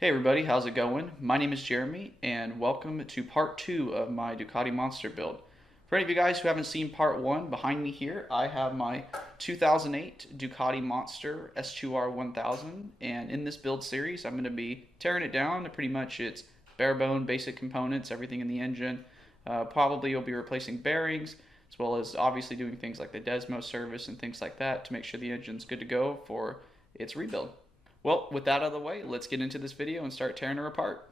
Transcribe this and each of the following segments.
Hey everybody, how's it going? My name is Jeremy, and welcome to part 2 of my Ducati Monster build. For any of you guys who haven't seen part 1, behind me here, I have my 2008 Ducati Monster S2R 1000, and in this build series, I'm going to be tearing it down to pretty much its bare bone basic components, everything in the engine. Probably you'll be replacing bearings, as well as obviously doing things like the Desmo service and things like that to make sure the engine's good to go for its rebuild. Well, with that out of the way, let's get into this video and start tearing her apart.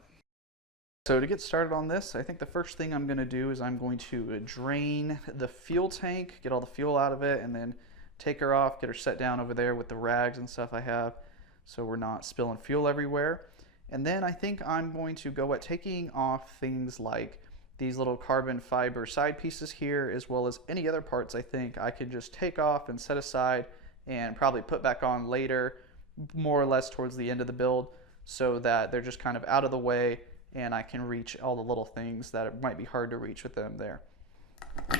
So to get started on this, I think the first thing I'm going to do is I'm going to drain the fuel tank, get all the fuel out of it, and then take her off, get her set down over there with the rags and stuff I have so we're not spilling fuel everywhere. And then I think I'm going to go at taking off things like these little carbon fiber side pieces here, as well as any other parts I think I can just take off and set aside and probably put back on later, more or less towards the end of the build, so that they're just kind of out of the way and I can reach all the little things that it might be hard to reach with them there. That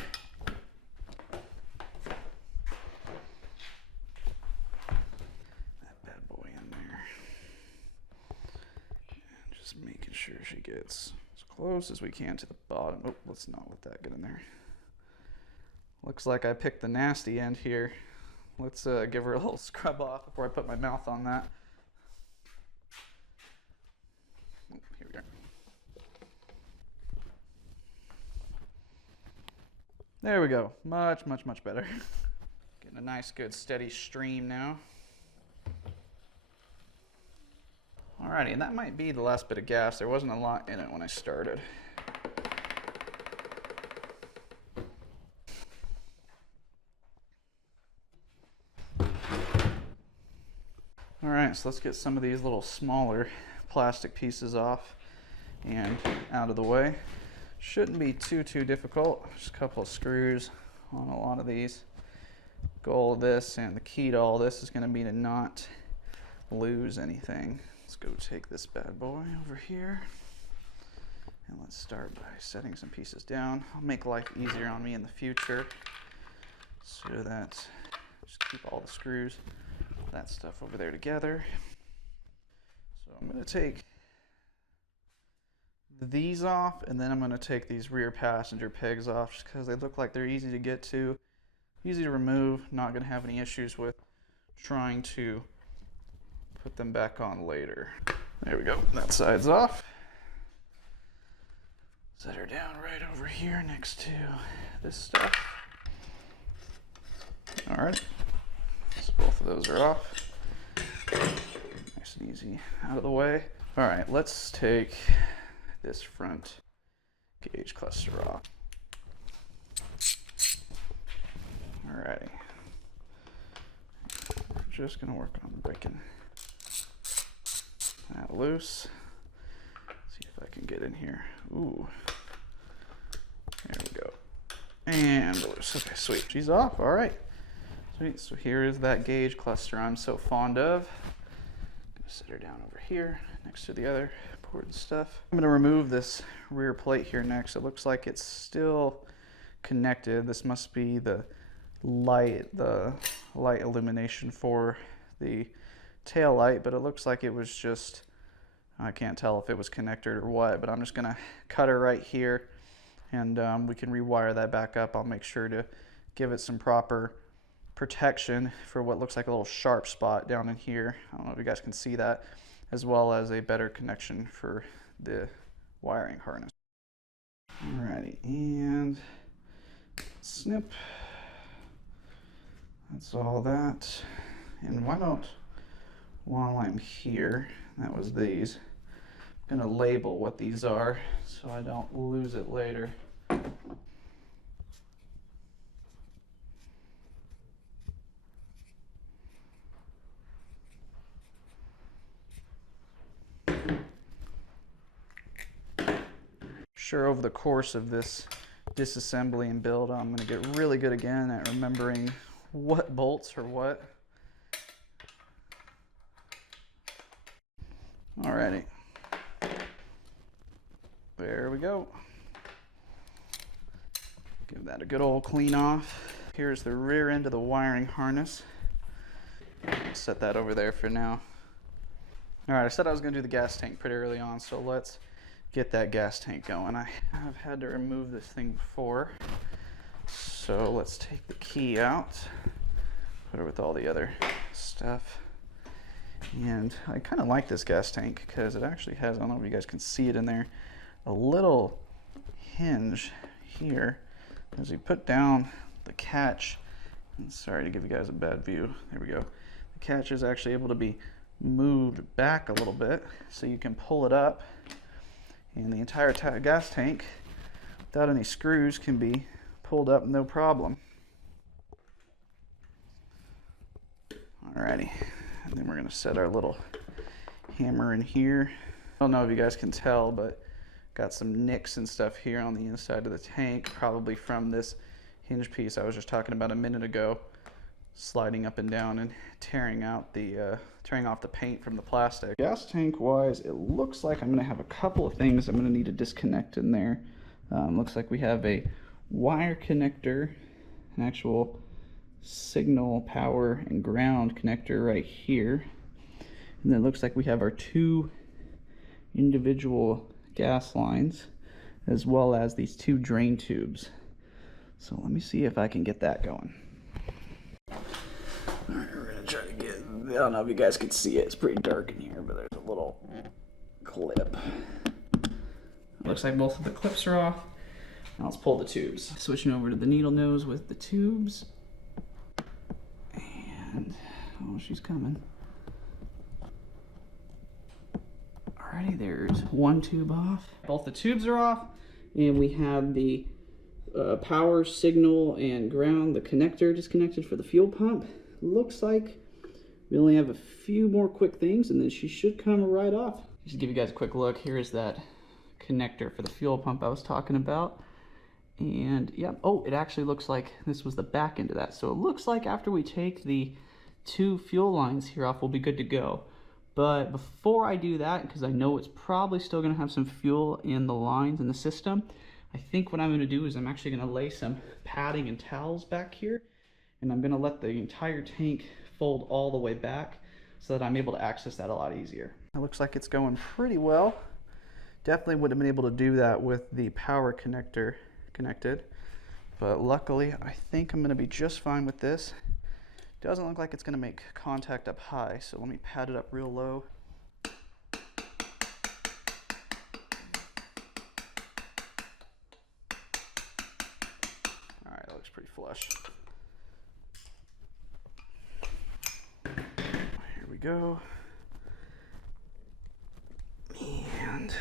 bad boy in there. And just making sure she gets as close as we can to the bottom. Oh, let's not let that get in there. Looks like I picked the nasty end here. Let's give her a little scrub off before I put my mouth on that. Oh, here we go. There we go. Much, much, much better. Getting a nice, good, steady stream now. Alrighty, and that might be the last bit of gas. There wasn't a lot in it when I started. Alright, so let's get some of these little smaller plastic pieces off and out of the way. Shouldn't be too difficult. Just a couple of screws on a lot of these. Goal of this and the key to all this is going to be to not lose anything. Let's go take this bad boy over here and let's start by setting some pieces down. I'll make life easier on me in the future so that just keep all the screws, that stuff over there together. So I'm going to take these off, and then I'm going to take these rear passenger pegs off just because they look like they're easy to get to, easy to remove, not going to have any issues with trying to put them back on later. There we go, that side's off. Set her down right over here next to this stuff. Alright, so both of those are off. Nice and easy out of the way. Alright, let's take this front gauge cluster off. Alrighty. We're just going to work on breaking that loose. See if I can get in here. Ooh. There we go. And loose. Okay, sweet. She's off. Alright. Sweet. So here is that gauge cluster I'm so fond of. I'm going to set her down over here next to the other important stuff. I'm going to remove this rear plate here next. It looks like it's still connected. This must be the light illumination for the tail light, but it looks like it was just, I can't tell if it was connected or what, but I'm just going to cut her right here, and we can rewire that back up. I'll make sure to give it some proper protection for what looks like a little sharp spot down in here. I don't know if you guys can see that, as well as a better connection for the wiring harness. Alrighty, and snip. That's all that. And while I'm here, that was these, I'm gonna label what these are so I don't lose it later. Sure, over the course of this disassembly and build, I'm going to get really good again at remembering what bolts are what. Alrighty. There we go. Give that a good old clean off. Here's the rear end of the wiring harness. Set that over there for now. All right, I said I was gonna do the gas tank pretty early on, so let's get that gas tank going. I have had to remove this thing before, so let's take the key out, put it with all the other stuff. And I kind of like this gas tank because it actually has, I don't know if you guys can see it in there, a little hinge here. As you put down the catch, sorry to give you guys a bad view, there we go. The catch is actually able to be moved back a little bit so you can pull it up, and the entire gas tank without any screws can be pulled up no problem. Alrighty, and then we're going to set our little hammer in here. I don't know if you guys can tell, but got some nicks and stuff here on the inside of the tank, probably from this hinge piece I was just talking about a minute ago, sliding up and down and tearing off the paint from the plastic. Gas tank wise, it looks like I'm going to have a couple of things I'm going to need to disconnect in there. Looks like we have a wire connector, an actual signal, power, and ground connector right here. And then it looks like we have our two individual gas lines, as well as these two drain tubes. So let me see if I can get that going. Alright, we're gonna try to get, I don't know if you guys can see it, it's pretty dark in here, but there's a little clip. Looks like both of the clips are off. Now let's pull the tubes. Switching over to the needle nose with the tubes. And, oh, she's coming. Alrighty, there's one tube off. Both the tubes are off, and we have the power, signal, and ground, the connector disconnected for the fuel pump. Looks like we only have a few more quick things, and then she should come right off. Just to give you guys a quick look, here is that connector for the fuel pump I was talking about. And yep, oh, it actually looks like this was the back end of that. So it looks like after we take the two fuel lines here off, we'll be good to go. But before I do that, because I know it's probably still going to have some fuel in the lines in the system, I think what I'm going to do is I'm actually going to lay some padding and towels back here, and I'm going to let the entire tank fold all the way back so that I'm able to access that a lot easier. It looks like it's going pretty well. Definitely would have been able to do that with the power connector connected, but luckily I think I'm going to be just fine with this. Doesn't look like it's going to make contact up high, so let me pad it up real low. Alright, that looks pretty flush. Here we go. And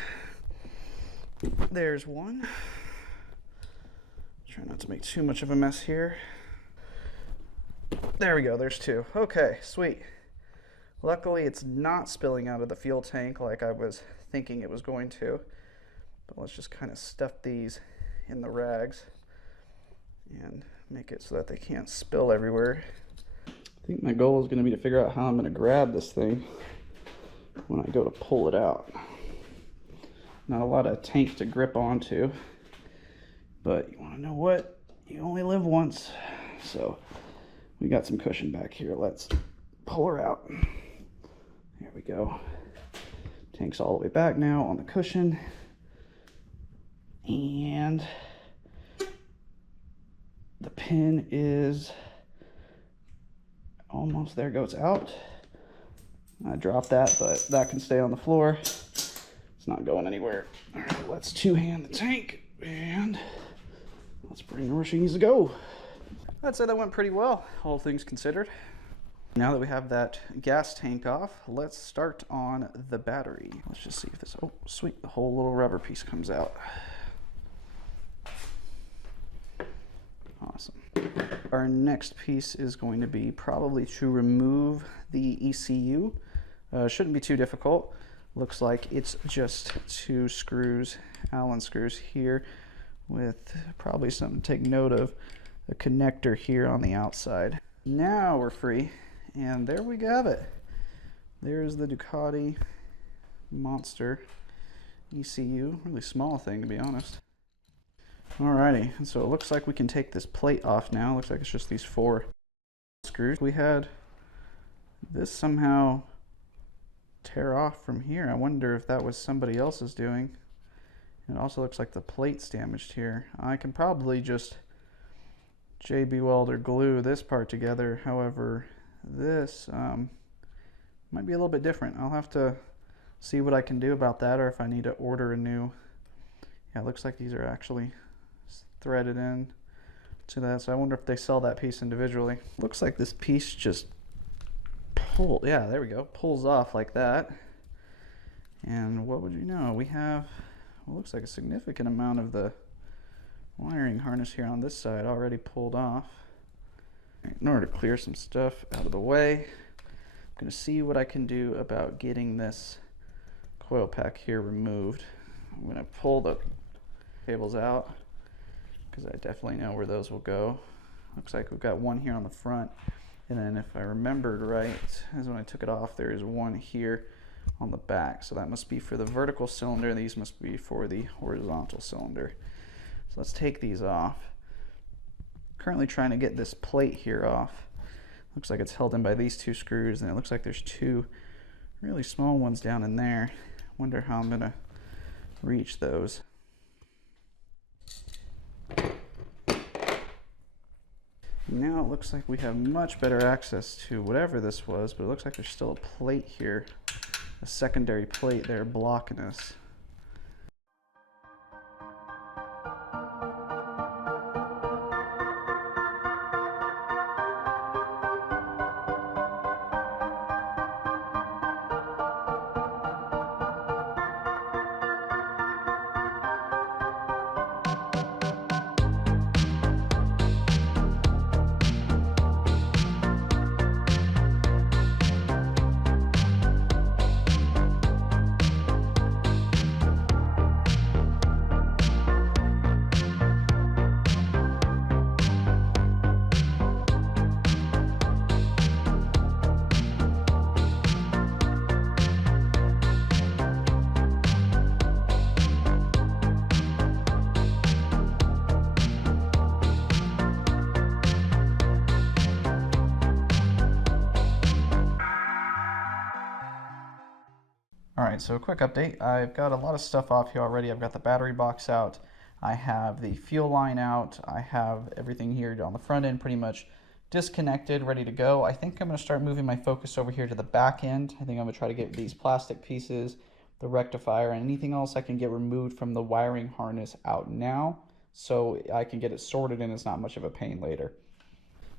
there's one. Try not to make too much of a mess here. There we go, there's two. Okay, sweet. Luckily it's not spilling out of the fuel tank like I was thinking it was going to. But let's just kind of stuff these in the rags and make it so that they can't spill everywhere. I think my goal is going to be to figure out how I'm going to grab this thing when I go to pull it out. Not a lot of tank to grip onto, but you want to know what? You only live once. So we got some cushion back here. Let's pull her out. There we go. Tank's all the way back now on the cushion. And the pin is almost there, goes out. I dropped that, but that can stay on the floor. It's not going anywhere. All right, let's two-hand the tank and let's bring her where she needs to go. I'd say that went pretty well, all things considered. Now that we have that gas tank off, let's start on the battery. Let's just see if this, oh sweet, the whole little rubber piece comes out. Awesome. Our next piece is going to be probably to remove the ECU. Shouldn't be too difficult. Looks like it's just two screws, Allen screws here, with probably something to take note of, a connector here on the outside. Now we're free, and there we have it. There's the Ducati Monster ECU. Really small thing, to be honest. Alrighty, and so it looks like we can take this plate off now. Looks like it's just these four screws. We had this somehow tear off from here. I wonder if that was somebody else's doing. It also looks like the plate's damaged here. I can probably just JB weld or glue this part together. However, this might be a little bit different. I'll have to see what I can do about that, or if I need to order a new. Yeah, it looks like these are actually threaded in to that, so I wonder if they sell that piece individually. Looks like this piece just yeah, there we go, pulls off like that. And what would you know, we have what looks like a significant amount of the wiring harness here on this side already pulled off. In order to clear some stuff out of the way, I'm going to see what I can do about getting this coil pack here removed. I'm going to pull the cables out because I definitely know where those will go. Looks like we've got one here on the front, and then if I remembered right, as when I took it off, there is one here on the back. So that must be for the vertical cylinder. These must be for the horizontal cylinder. So let's take these off. Currently trying to get this plate here off. Looks like it's held in by these two screws, and it looks like there's two really small ones down in there. Wonder how I'm gonna reach those. Now it looks like we have much better access to whatever this was, but it looks like there's still a plate here, a secondary plate there blocking us. Alright, so a quick update. I've got a lot of stuff off here already. I've got the battery box out. I have the fuel line out. I have everything here on the front end pretty much disconnected, ready to go. I think I'm going to start moving my focus over here to the back end. I think I'm going to try to get these plastic pieces, the rectifier, and anything else I can get removed from the wiring harness out now, so I can get it sorted and it's not much of a pain later.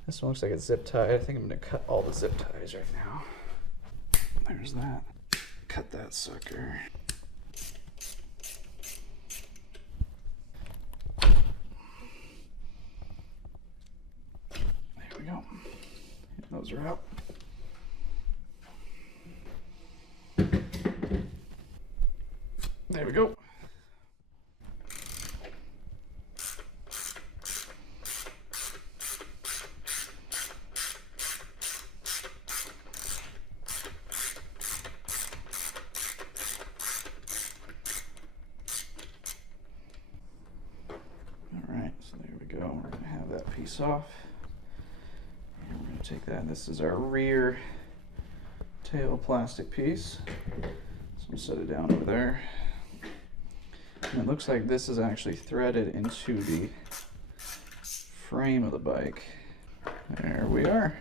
This one looks like it's zip tied. I think I'm going to cut all the zip ties right now. There's that. Cut that sucker. There we go. Those are out. There we go. We're going to have that piece off. And we're going to take that. This is our rear tail plastic piece. So we'll set it down over there. And it looks like this is actually threaded into the frame of the bike. There we are.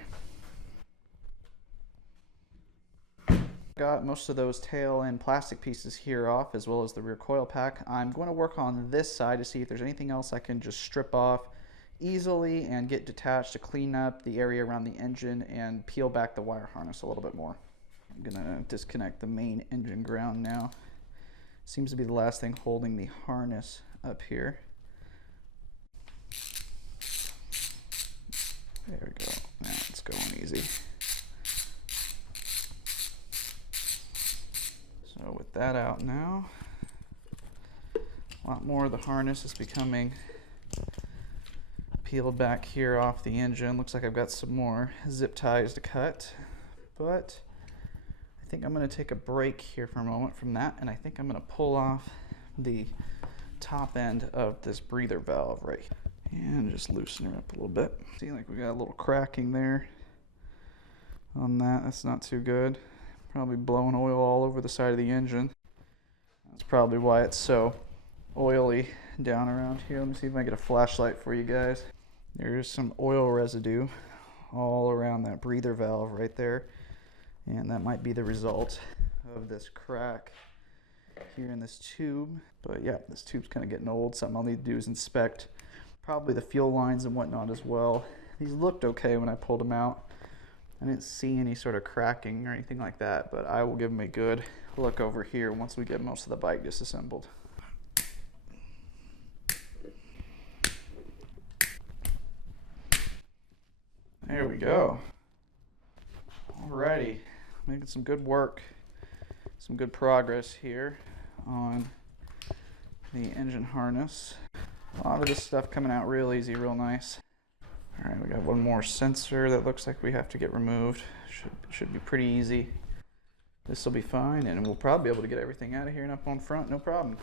Got most of those tail and plastic pieces here off, as well as the rear coil pack. I'm going to work on this side to see if there's anything else I can just strip off easily and get detached to clean up the area around the engine and peel back the wire harness a little bit more. I'm going to disconnect the main engine ground now. Seems to be the last thing holding the harness up here. There we go. Now it's going easy. So with that out now, a lot more of the harness is becoming peeled back here off the engine. Looks like I've got some more zip ties to cut, but I think I'm going to take a break here for a moment from that, and I think I'm going to pull off the top end of this breather valve right here and just loosen her up a little bit. See, like we got a little cracking there on that. That's not too good. Probably blowing oil all over the side of the engine. That's probably why it's so oily down around here. Let me see if I can get a flashlight for you guys. There's some oil residue all around that breather valve right there, and that might be the result of this crack here in this tube. But yeah, this tube's kind of getting old. Something I'll need to do is inspect probably the fuel lines and whatnot as well. These looked okay when I pulled them out. I didn't see any sort of cracking or anything like that, but I will give them a good look over here once we get most of the bike disassembled. There we go. Alrighty, making some good work, some good progress here on the engine harness. A lot of this stuff coming out real easy, real nice. Alright, we got one more sensor that looks like we have to get removed. Should be pretty easy. This will be fine, and we'll probably be able to get everything out of here and up on front, no problem.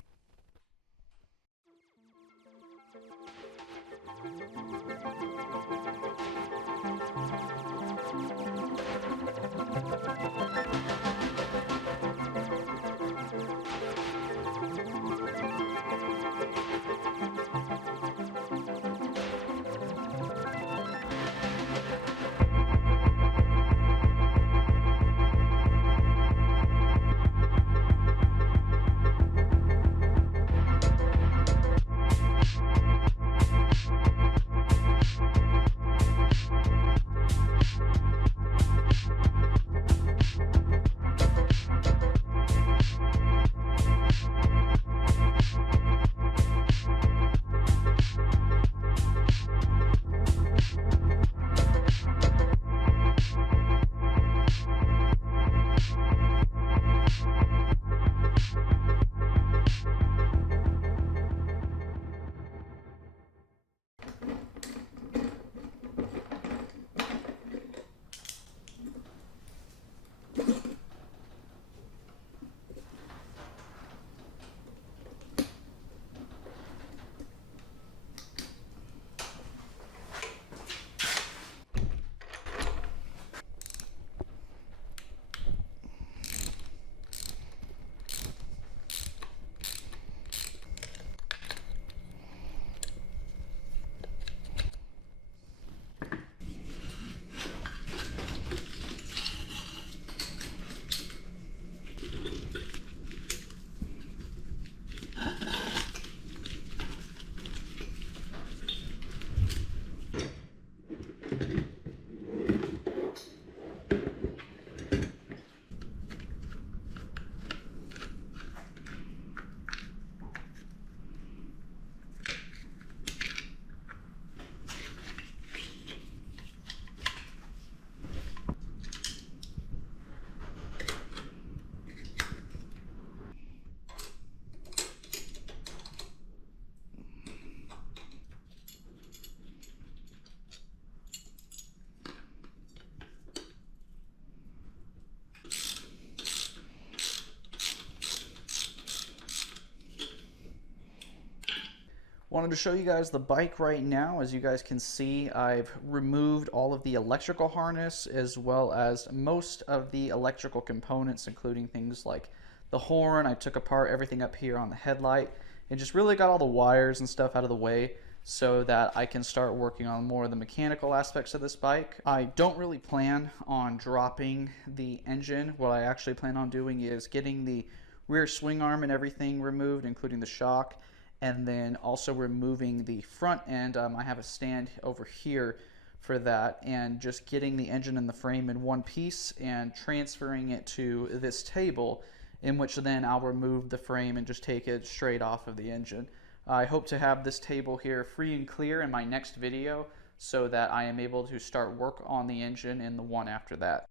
Wanted to show you guys the bike right now. As you guys can see, I've removed all of the electrical harness as well as most of the electrical components, including things like the horn. I took apart everything up here on the headlight and just really got all the wires and stuff out of the way so that I can start working on more of the mechanical aspects of this bike. I don't really plan on dropping the engine. What I actually plan on doing is getting the rear swing arm and everything removed, including the shock, and then also removing the front end. I have a stand over here for that, and just getting the engine and the frame in one piece and transferring it to this table, in which then I'll remove the frame and just take it straight off of the engine. I hope to have this table here free and clear in my next video so that I am able to start work on the engine in the one after that.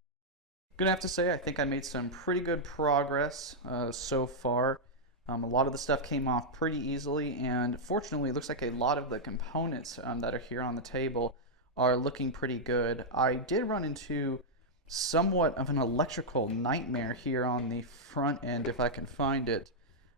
Gonna have to say, I think I made some pretty good progress so far. A lot of the stuff came off pretty easily, and fortunately it looks like a lot of the components that are here on the table are looking pretty good. I did run into somewhat of an electrical nightmare here on the front end, if I can find it,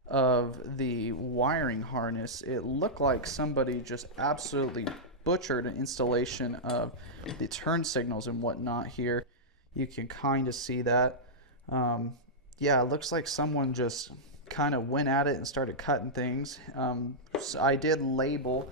of the wiring harness. It looked like somebody just absolutely butchered an installation of the turn signals and whatnot here. You can kind of see that. Yeah, it looks like someone just kind of went at it and started cutting things. So I did label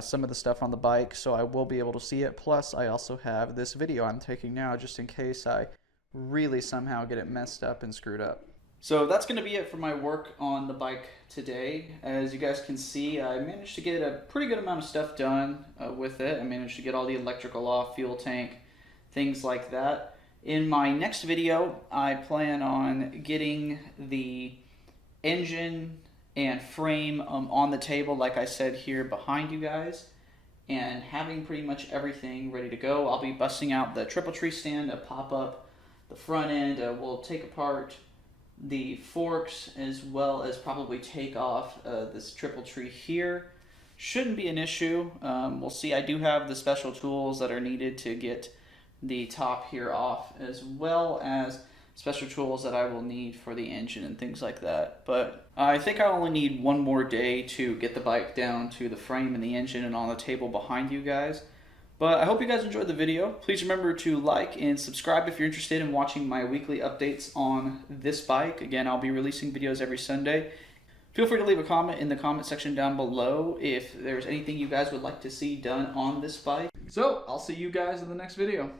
some of the stuff on the bike, so I will be able to see it. Plus, I also have this video I'm taking now just in case I really somehow get it messed up and screwed up. So that's going to be it for my work on the bike today. As you guys can see, I managed to get a pretty good amount of stuff done with it. I managed to get all the electrical off, fuel tank, things like that. In my next video, I plan on getting the engine and frame on the table, like I said here behind you guys, and having pretty much everything ready to go. I'll be busting out the triple tree stand to pop up the front end. We'll take apart the forks as well as probably take off this triple tree here. Shouldn't be an issue. We'll see. I do have the special tools that are needed to get the top here off, as well as special tools that I will need for the engine and things like that. But I think I only need one more day to get the bike down to the frame and the engine and on the table behind you guys. But I hope you guys enjoyed the video. Please remember to like and subscribe if you're interested in watching my weekly updates on this bike. Again, I'll be releasing videos every Sunday. Feel free to leave a comment in the comment section down below if there's anything you guys would like to see done on this bike. So I'll see you guys in the next video.